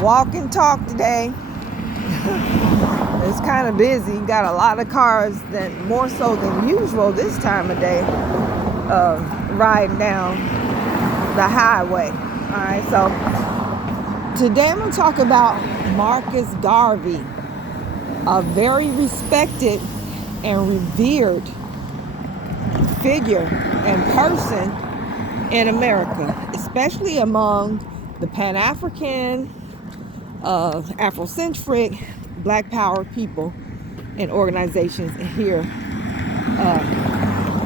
walk and talk today. It's kind of busy. Got a lot of cars, that more so than usual this time of day, riding down the highway. All right, so today I'm going to talk about Marcus Garvey, a very respected and revered figure and person in America, especially among the Pan-African, Afrocentric, Black Power people and organizations here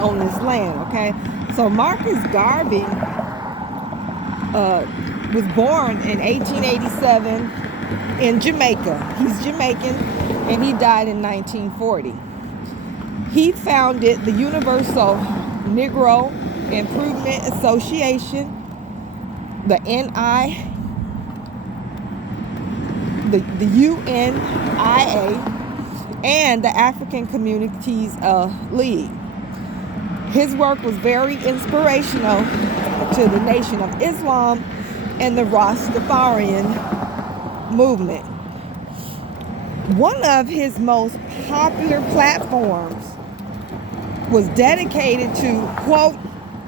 on this land. Okay, so Marcus Garvey was born in 1887 in Jamaica. He's Jamaican, and he died in 1940. He founded the Universal Negro Improvement Association, the UNIA, and the African Communities League. His work was very inspirational to the Nation of Islam and the Rastafarian movement. One of his most popular platforms was dedicated to, quote,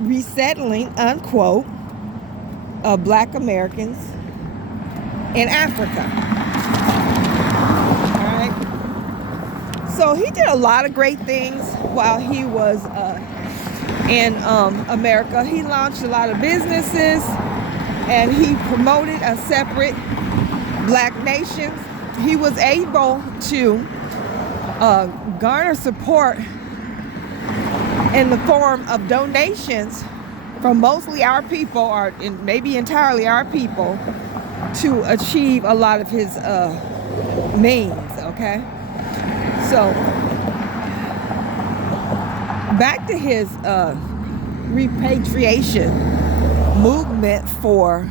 resettling, unquote, of Black Americans in Africa. All right. So he did a lot of great things while he was in America. He launched a lot of businesses, and he promoted a separate Black nation. He was able to garner support in the form of donations from mostly our people, or maybe entirely our people, to achieve a lot of his means. Okay, so back to his repatriation movement for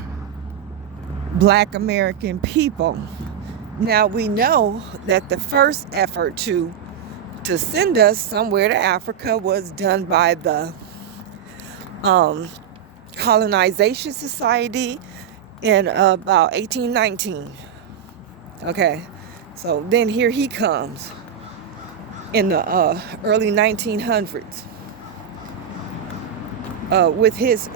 Black American people. Now, we know that the first effort to send us somewhere to Africa was done by the Colonization Society in about 1819. Okay, so then here he comes in the early 1900s with his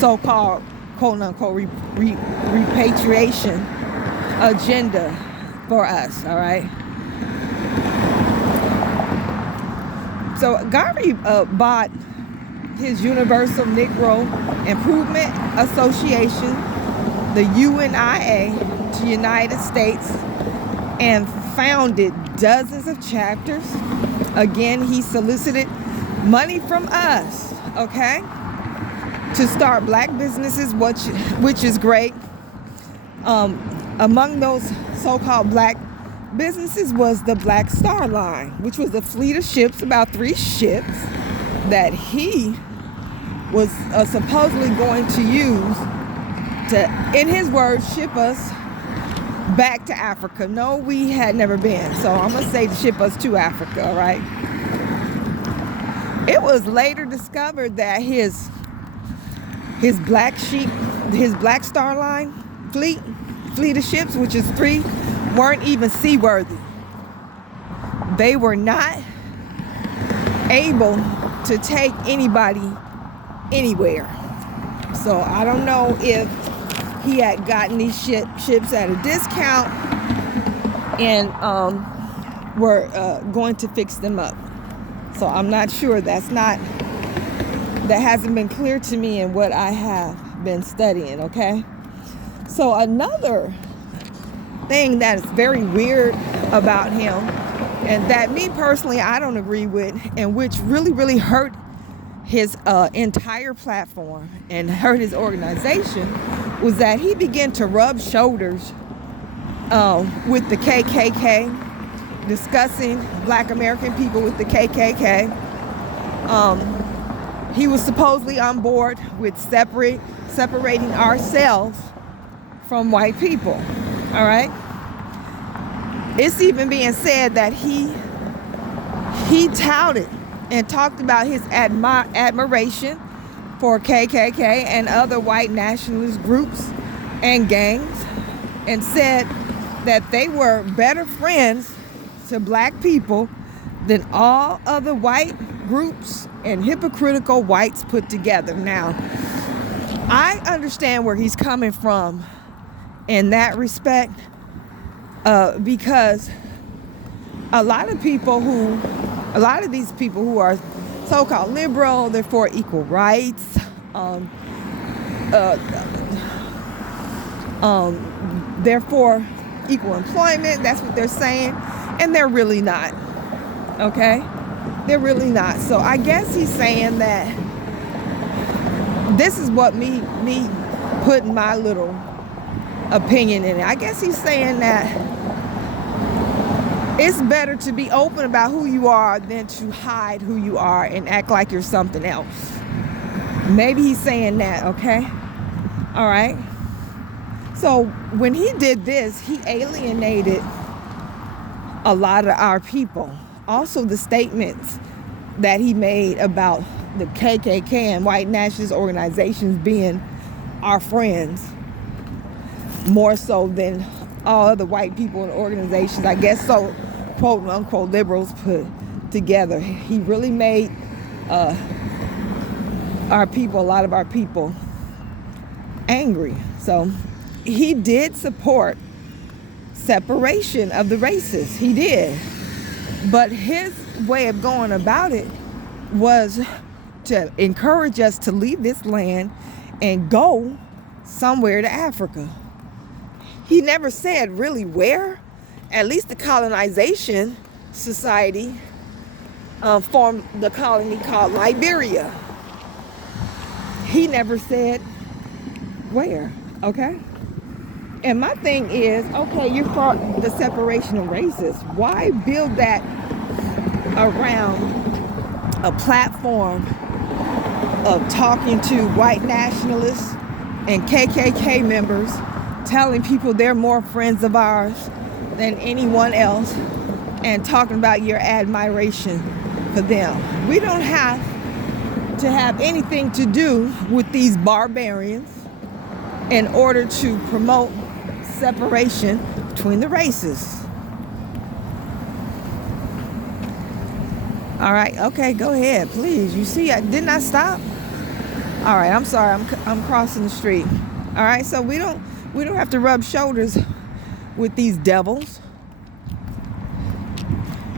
so-called quote-unquote repatriation agenda for us. All right. So Garvey bought his Universal Negro Improvement Association, the UNIA, to United States, and founded dozens of chapters. Again, he solicited money from us, okay, to start Black businesses, which is great. Among those so-called Black businesses was the Black Star Line, which was a fleet of ships, about 3 ships, that he was supposedly going to use to, in his words, ship us back to Africa. No, we had never been, so I'm going to say to ship us to Africa, all right? It was later discovered that his Black Star Line fleet of ships, which is 3, weren't even seaworthy. They were not able to take anybody anywhere. So I don't know if he had gotten these ships at a discount and were going to fix them up. So I'm not sure. That hasn't been clear to me in what I have been studying. Okay. So another thing that is very weird about him, and that me personally I don't agree with, and which really hurt his entire platform and hurt his organization, was that he began to rub shoulders with the KKK, discussing Black American people with the KKK. He was supposedly on board with separating ourselves from white people. All right. It's even being said that he touted and talked about his admiration for KKK and other white nationalist groups and gangs. and said that they were better friends to black people than all other white groups and hypocritical whites put together. Now, I understand where he's coming from in that respect, because a lot of these people who are so-called liberal, they're for equal rights, they're for equal employment. That's what they're saying, and they're really not. Okay, they're really not. So I guess he's saying that this is what me putting my little opinion in it. I guess he's saying that it's better to be open about who you are than to hide who you are and act like you're something else. Maybe he's saying that, okay? All right. So when he did this, he alienated a lot of our people. Also, the statements that he made about the KKK and white nationalist organizations being our friends, more so than all other white people and organizations, I guess, so quote unquote liberals put together. He really made our people, a lot of our people, angry. So he did support separation of the races. He did. But his way of going about it was to encourage us to leave this land and go somewhere to Africa. He never said really where. At least the colonization society formed the colony called Liberia. He never said where, okay? And my thing is, okay, you're for the separation of races. Why build that around a platform of talking to white nationalists and KKK members, telling people they're more friends of ours than anyone else, and talking about your admiration for them? We don't have to have anything to do with these barbarians in order to promote separation between the races. All right, okay, go ahead, please. You see, didn't I stop? All right, I'm sorry, I'm crossing the street. All right, so we don't have to rub shoulders with these devils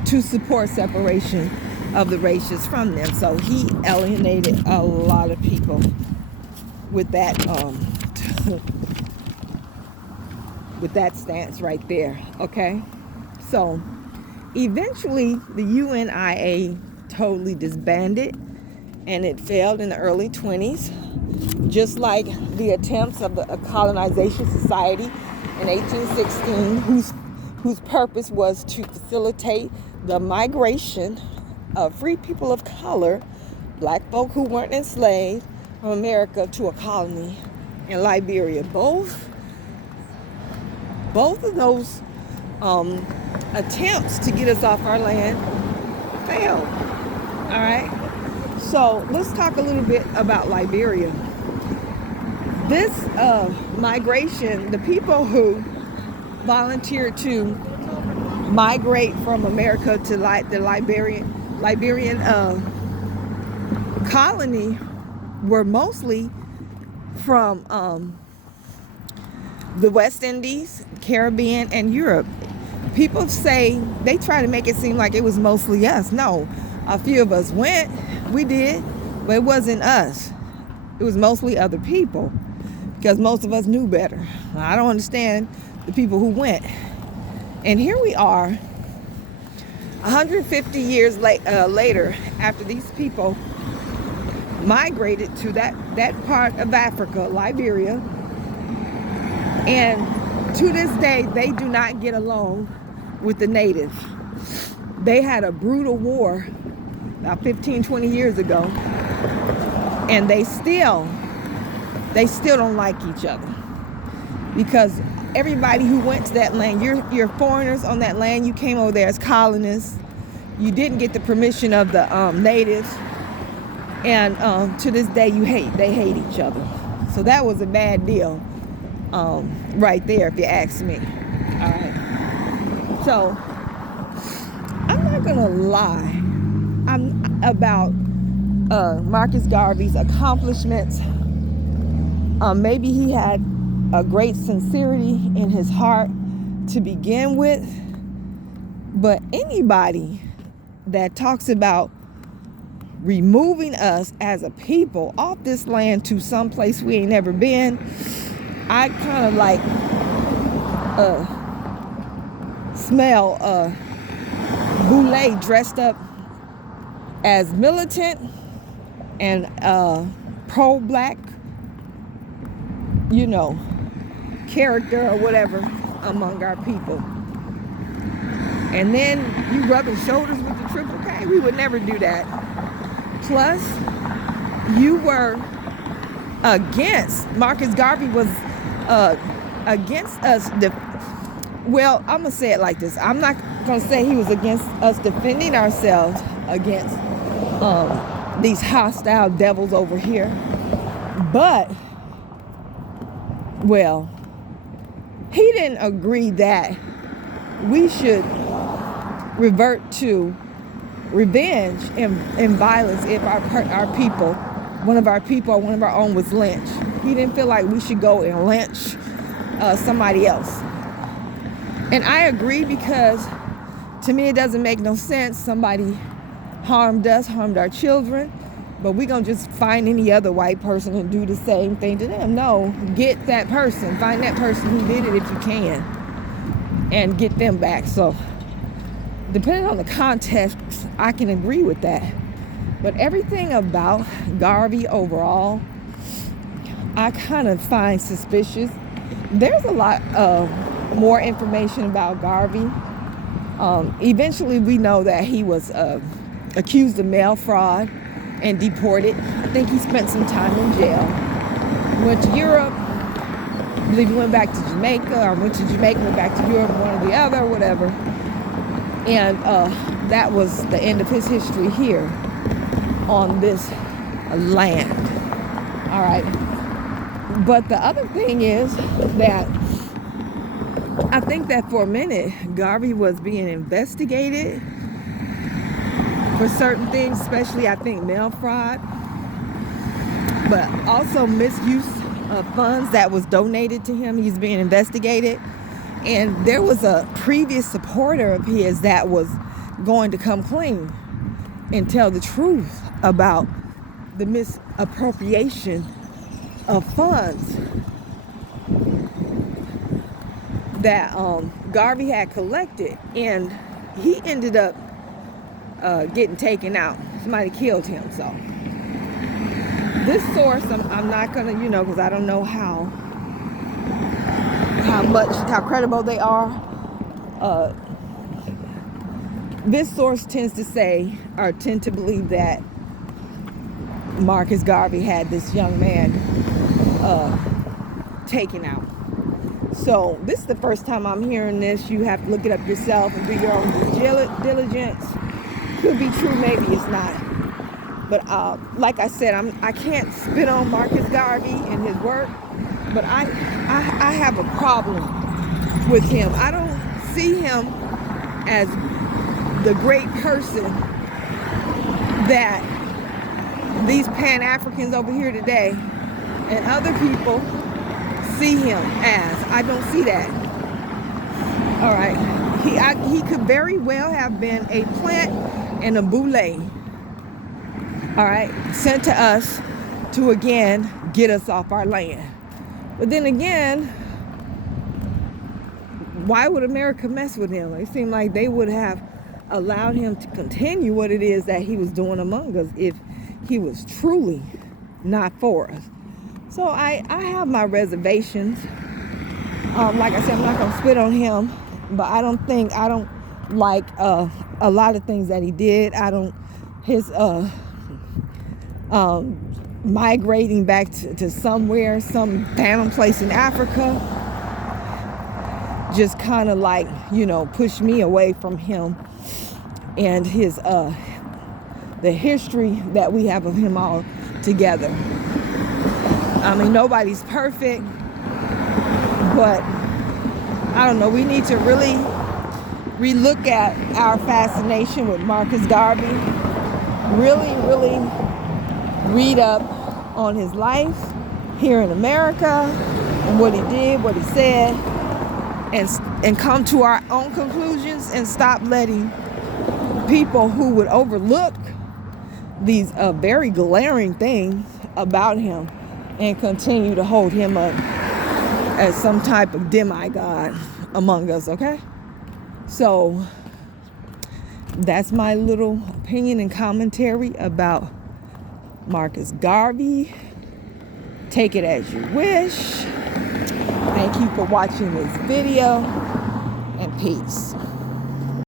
to support separation of the races from them. So he alienated a lot of people with that with that stance right there, okay? So eventually the UNIA totally disbanded, and it failed in the early 20s, just like the attempts of the Colonization Society in 1816, whose purpose was to facilitate the migration of free people of color, black folk who weren't enslaved, from America to a colony in Liberia. Both of those attempts to get us off our land failed. All right. So let's talk a little bit about Liberia. This migration, the people who volunteered to migrate from America to the Liberian colony were mostly from the West Indies, Caribbean, and Europe. People say, they try to make it seem like it was mostly us. No, a few of us went, we did, but it wasn't us. It was mostly other people, because most of us knew better. I don't understand the people who went. And here we are, 150 years later, after these people migrated to that part of Africa, Liberia, and to this day, they do not get along with the natives. They had a brutal war about 15, 20 years ago, and they still don't like each other, because everybody who went to that land, you're foreigners on that land. You came over there as colonists. You didn't get the permission of the natives, and to this day, they hate each other. So that was a bad deal. right there, if you ask me. All right. So I'm not gonna lie. About Marcus Garvey's accomplishments. Maybe he had a great sincerity in his heart to begin with, but anybody that talks about removing us as a people off this land to some place we ain't never been, I kind of like smell Boule dressed up as militant and pro-black, character or whatever among our people. And then you rubbing shoulders with the Triple K. We would never do that. Plus, you were against, Marcus Garvey was against us. Well, I'm going to say it like this. I'm not going to say he was against us defending ourselves against these hostile devils over here. But, well, he didn't agree that we should revert to revenge and violence if our people, one of our people or one of our own was lynched. He didn't feel like we should go and lynch somebody else. And I agree, because to me it doesn't make no sense. Somebody harmed us, harmed our children, but we're going to just find any other white person and do the same thing to them. No, get that person. Find that person who did it if you can, and get them back. So depending on the context, I can agree with that. But everything about Garvey overall, I kind of find suspicious. There's a lot of more information about Garvey. Eventually, we know that he was accused of mail fraud and deported. I think he spent some time in jail. Went to Europe. I believe he went back to Jamaica, or went to Jamaica, went back to Europe, one or the other, whatever. And that was the end of his history here on this land. All right. But the other thing is that I think that for a minute, Garvey was being investigated for certain things, especially, I think, mail fraud, but also misuse of funds that was donated to him. He's being investigated. And there was a previous supporter of his that was going to come clean and tell the truth about the misappropriation of funds that Garvey had collected, and he ended up getting taken out. Somebody killed him. So this source, I'm not gonna, because I don't know how credible they are. This source tends to believe that Marcus Garvey had this young man taken out. So this is the first time I'm hearing this. You have to look it up yourself and do your own due diligence. Could be true, maybe it's not. But like I said, I can't spit on Marcus Garvey and his work, but I have a problem with him. I don't see him as the great person that these Pan-Africans over here today and other people see him as. I don't see that. All right. He could very well have been a plant and a boule. All right. Sent to us to, again, get us off our land. But then again, why would America mess with him? It seemed like they would have allowed him to continue what it is that he was doing among us if he was truly not for us. So I have my reservations. Like I said, I'm not going to spit on him, but I don't like a lot of things that he did. His migrating back to somewhere, some phantom place in Africa, just kind of like, pushed me away from him and his the history that we have of him all together. I mean, nobody's perfect. But I don't know, we need to really relook at our fascination with Marcus Garvey. Really read up on his life here in America and what he did, what he said, and come to our own conclusions and stop letting people who would overlook these very glaring things about him and continue to hold him up as some type of demigod among us, okay? So that's my little opinion and commentary about Marcus Garvey. Take it as you wish. Thank you for watching this video, and peace.